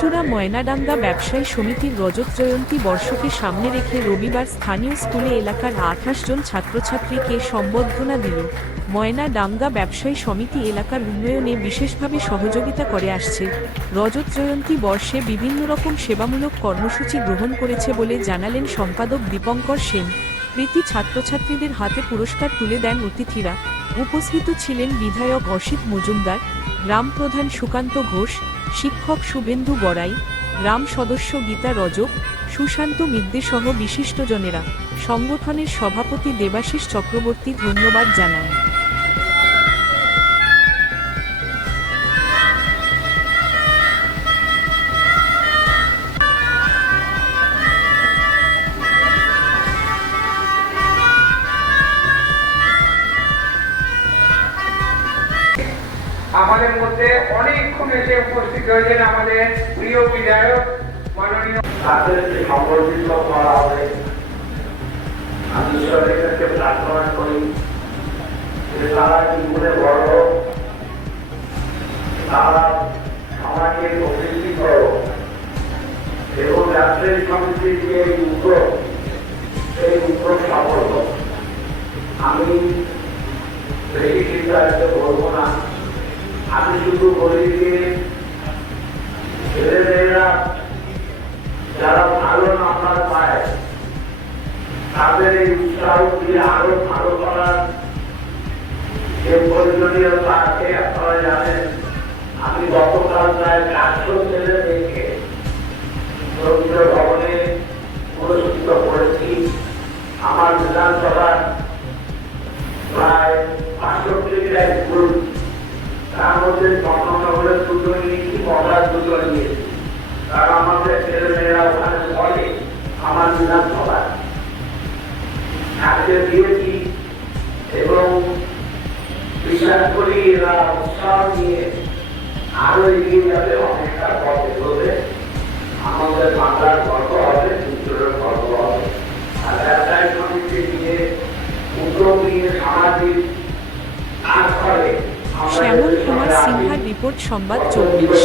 চুঁচুড়া ময়নাডাঙ্গা ব্যবসায়ী সমিতির রজত জয়ন্তী বর্ষকে সামনে রেখে রবিবার স্থানীয় স্কুলে এলাকার ২৮ জন ছাত্রছাত্রীকে সম্বর্ধনা দিল। ময়নাডাঙ্গা ব্যবসায়ী সমিতি এলাকার উন্নয়নে বিশেষভাবে সহযোগিতা করে আসছে। রজত জয়ন্তী বর্ষে বিভিন্ন রকম সেবামূলক কর্মসূচি গ্রহণ করেছে বলে জানালেন সম্পাদক দীপঙ্কর সেন। কৃতী ছাত্রছাত্রীদের হাতে পুরস্কার তুলে দেন অতিথিরা। উপস্থিত ছিলেন বিধায়ক অসিত মজুমদার, গ্রাম প্রধান সুকান্ত ঘোষ, শিক্ষক শুভেন্দু বড়াই, গ্রাম সদস্য গীতা রজক, সুশান্ত মিদ্দে সহ বিশিষ্টজনেরা। সংগঠনের সভাপতি দেবাশিস চক্রবর্তী ধন্যবাদ জানান। আমাদের মধ্যে অনেকক্ষণ এসে উপস্থিত হয়েছেন আমাদের প্রিয় বিধায়ক মাননীয় তাদেরকে সম্বর্ধিত করা হবে। আমি ঈশ্বরের কাছে প্রার্থনা করি যে তারা জীবনে বড়, তারা সমাজে প্রতিষ্ঠিত এবং ব্যবসায়ী সমিতির যে উদ্যোগ, সেই উদ্যোগ সফল হোক। আমি বেশি চিন্তা বলবো না, আমি শুধু বলি যে ছেলেমেয়েরা যারা ভালো নাম্বার পায় তাদের এই উৎসাহ দিয়ে আরো ভালো করার যে প্রয়োজনীয়তা আছে আপনারা জানেন। আমি গতকাল প্রায় ৪০০ ছেলে মেয়েকে রবীন্দ্র ভবনে পুরস্কৃত করেছি। আমার বিধানসভার প্রায় ৬৫টা স্কুল, তার মধ্যে চন্দ্রনগরের দুটো নিয়েছি, মগরার দুটো নিয়েছি, কারণ আমাদের ছেলেমেয়েরা ওখানে পড়ে। আমার বিধানসভায় আজকে দিয়েছি এবং বিশ্বাস করি এরা উৎসাহ নিয়ে আরো এগিয়ে যাবে, অনেকটা পথ এগোবে। আমাদের বাংলার গর্ব হবে, উত্তরের গর্ব হবে। আর ব্যবসায়ী সমিতি নিয়ে উদ্যোগ নিয়ে সামাজিক কাজ করে। শ্যামল কুমার সিনহার রিপোর্ট, সংবাদ ২৪।